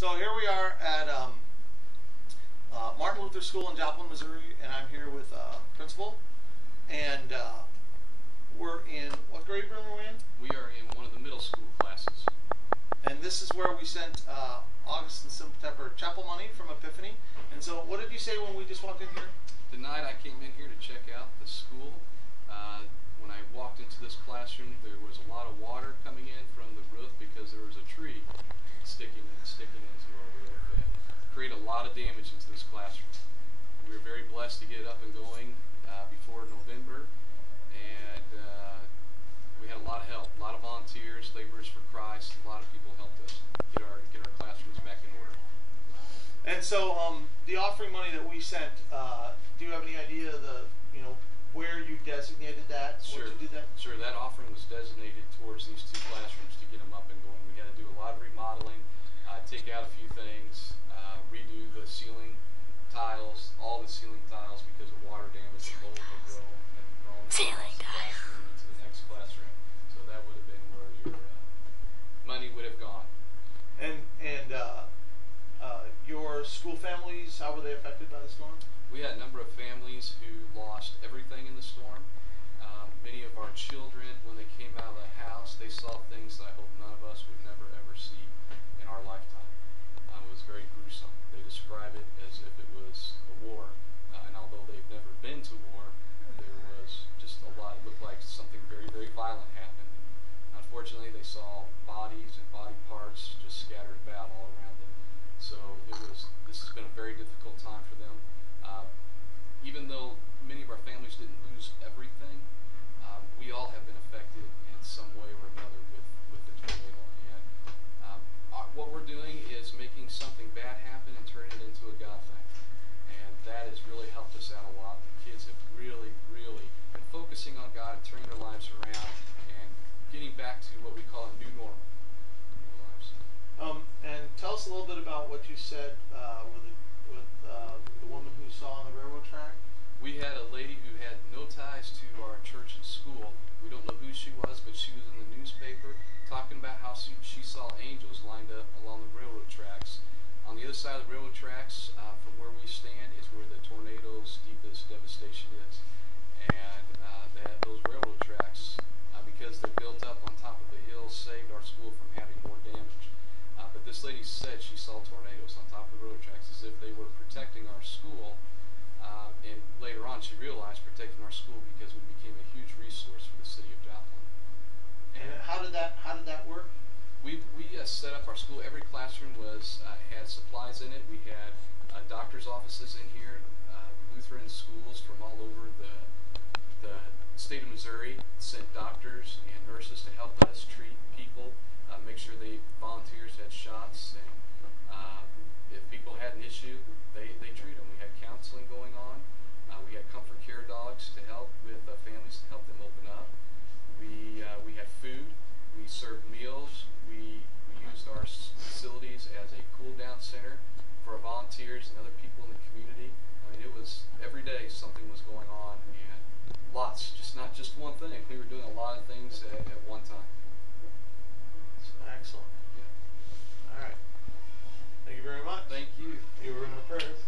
So here we are at Martin Luther School in Joplin, Missouri, and I'm here with principal. And we're in, what grade room are we in? We are in one of the middle school classes. And this is where we sent August and September chapel money from Epiphany. And so what did you say when we just walked in here? The night I came in here to check out the school, when I walked into this classroom, there was a lot of water coming in from the roof because there was a tree sticking into our roof and created a lot of damage into this classroom. We were very blessed to get it up and going before November, and we had a lot of help, a lot of volunteers, laborers for Christ. A lot of people helped us get our classrooms back in order. And so the offering money that we sent, do you have any idea where you designated that? Sure. What you did that? Sure. That offering was designated towards these two classrooms to get them up and going. We had to do a lot of remodeling, take out a few things, redo the ceiling tiles, all the ceiling tiles because of water damage and mold had grown ceiling tile into the next classroom. So that would have been where your money would have gone. And your school families, how were they affected by the storm? We had a number of families who lost everything in the storm. Many of our children, when they came out of the house, they saw things that I hope none of us would never ever see in our lifetime. It was very gruesome. They describe it as if it was a war, and although they've never been to war, there was just a lot. It looked like something very, very violent happened. Unfortunately, they saw bodies and body parts just scattered about all around them. So this has been a very difficult time for them. Even though many of our families didn't lose everything, we all have been affected in some way or another with the tornado. And what we're doing is making something bad happen and turning it into a God thing. And that has really helped us out a lot. The kids have really, really been focusing on God and turning their lives around and getting back to what we call a new normal in their lives. And tell us a little bit about what you said with the woman who saw on the railroad track. We had a lady who had no ties to our church and school. We don't know who she was, but she was in the newspaper talking about how she saw angels lined up along the railroad tracks. On the other side of the railroad tracks, from where we stand, is where the tornado's deepest devastation is. And those railroad tracks, because they're built up on top of the hill, saved our school from having more damage. But this lady said she saw tornadoes on top of the railroad tracks as if they were protecting our school. And later on, she realized protecting our school because we became a huge resource for the city of Joplin. And how did that work? We set up our school. Every classroom had supplies in it. We had doctors' offices in here, Lutheran schools from all over the state of Missouri sent doctors and nurses to help us treat people, make sure volunteers had shots, and if people had an issue, they treat them. We had counseling going on. We had comfort care dogs to help with families to help them open up. We had food. We served meals. We used our facilities as a cool-down center for our volunteers and other people in the community. I mean, it was every day something was going on, and lots, not just one thing. We were doing a lot of things at one time. So, excellent. yeah. All right. Thank you very much. Thank you. You were in our prayers.